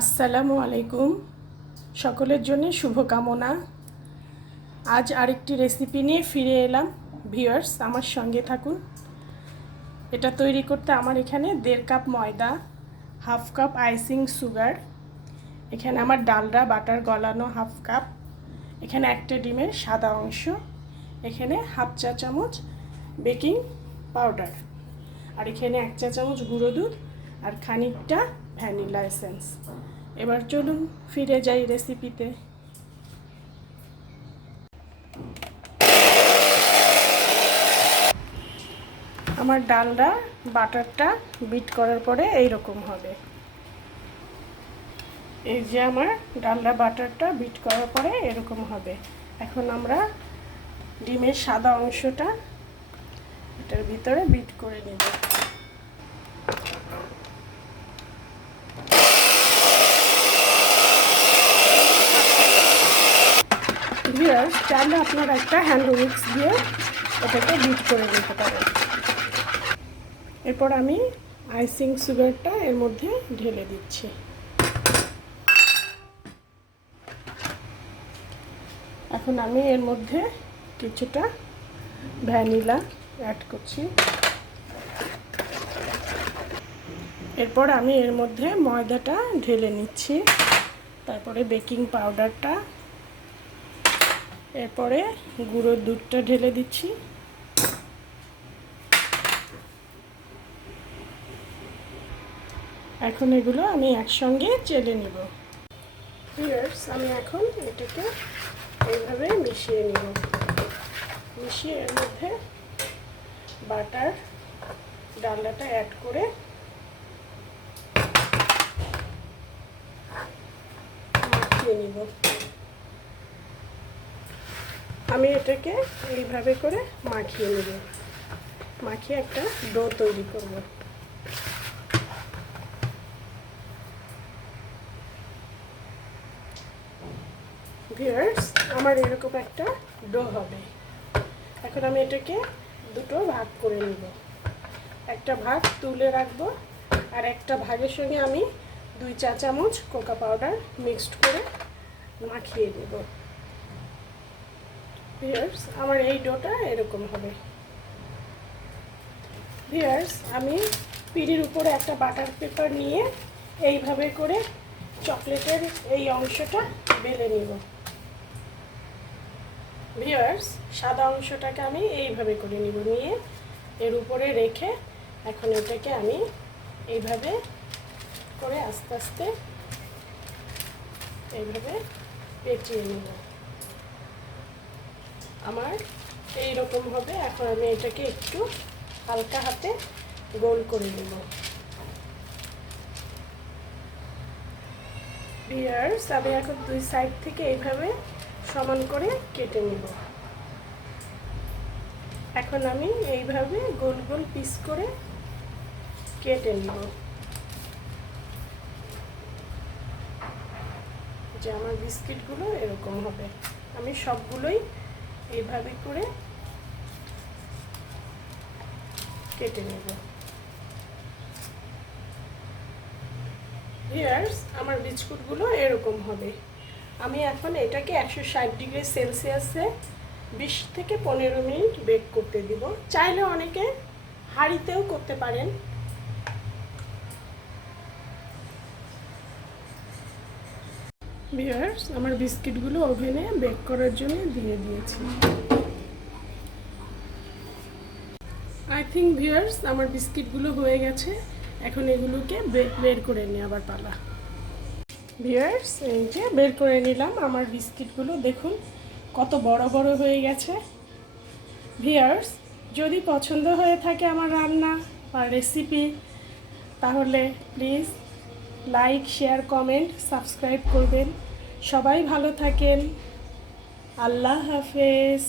আসসালামু আলাইকুম। সকলের জন্য শুভকামনা। আজ আরেকটি রেসিপি নিয়ে ফিরে এলাম। ভিউয়ার্স, আমার সঙ্গে থাকুন। এটা তৈরি করতে আমার এখানে 1.5 কাপ ময়দা, 1/2 কাপ আইসিং সুগার, এখানে আমার ডালডা বাটার গলানো 1/2 কাপ, এখানে একটা ডিমের সাদা অংশ, এখানে 1/2 চা চামচ বেকিং পাউডার, আর এখানে 1 চা চামচ গুঁড়ো দুধ আর খানিকটা ভ্যানিলা এসেন্স। এবার চলুন ফিরে যাই রেসিপিতে। আমার ডালডা বাটারটা বিট করার পরে এইরকম হবে। এই যে আমার ডালডা বাটারটা বিট করার পরে এরকম হবে। এখন আমরা ডিমের সাদা অংশটা এটার ভিতরে বিট করে নেব। ভিউয়ার্স, চাইলে আপনারা একটা হ্যান্ড উইক্স দিয়ে এটাকে বিট করে নিতে পারেন। এরপর আমি আইসিং সুগারটা এর মধ্যে ঢেলে দিচ্ছি। এখন আমি এর মধ্যে কিছুটা ভ্যানিলা অ্যাড করছি। এরপর আমি এর মধ্যে ময়দাটা ঢেলে নিচ্ছি, তারপরে বেকিং পাউডারটা, এরপরে গুঁড়োর দুধটা ঢেলে দিচ্ছি। এখন এগুলো আমি একসঙ্গে চেলে নেব। ভিউয়ার্স, আমি এখন এটাকে এইভাবে মিশিয়ে নেব। মিশিয়ে এর মধ্যে বাটার ডালডাটা অ্যাড করে মাখিয়ে নেব। আমি এটাকে এইভাবে করে মাখিয়ে নেব। মাখিয়ে একটা ডো তৈরি করব। ভিউয়ার্স, আমার এরকম একটা ডো হবে। এখন আমি এটাকে দুটো ভাগ করে নেব। একটা ভাগ তুলে রাখবো, আর একটা ভাগের সঙ্গে আমি 2 চা চামচ কোকো পাউডার মিক্সড করে মাখিয়ে দেব। ভিউয়ার্স, আমার এই ডোটা এরকম হবে। ভিউয়ার্স, আমি পিড়ির উপরে একটা বাটার পেপার নিয়ে এইভাবে করে চকলেটের এই অংশটা বেলে নিব। ভিউয়ার্স, সাদা অংশটাকে আমি এইভাবে করে নিব, নিয়ে এর উপরে রেখে এখন এটাকে আমি এইভাবে করে আস্তে আস্তে এইভাবে পেঁচিয়ে নেব। আমার এই রকম হবে। এখন আমি এটাকে একটু হালকা হাতে গোল করে নেব। ভিউয়ার্স, আমি এখন 2 সাইড থেকে এইভাবে সমান করে কেটে নেব। এখন আমি এইভাবে গোল গোল পিস করে কেটে নেব। যে আমার বিস্কিটগুলো এরকম হবে। আমি সবগুলোই এইভাবে করে কেটে নেব। ভিউয়ার্স, আমার বিস্কুটগুলো এরকম হবে। আমি এখন এটাকে 160 ডিগ্রি সেলসিয়াসে 20 থেকে 15 মিনিট বেক করতে দিব। চাইলে অনেকে হাঁড়িতেও করতে পারেন। ভিউয়ার্স, আমার বিস্কিটগুলো ওভেনে বেক করার জন্য দিয়ে দিয়েছি। আই থিঙ্ক ভিউয়ার্স, আমার বিস্কিটগুলো হয়ে গেছে। এখন এগুলোকে বের করে নেওয়ার পালা। ভিউয়ার্স, এই যে বের করে নিলাম আমার বিস্কিটগুলো। দেখুন কত বড় বড় হয়ে গেছে। ভিউয়ার্স, যদি পছন্দ হয়ে থাকে আমার রান্না বা রেসিপি, তাহলে please like, share, comment, subscribe করবেন। সবাই ভালো থাকেন। আল্লাহ হাফেজ।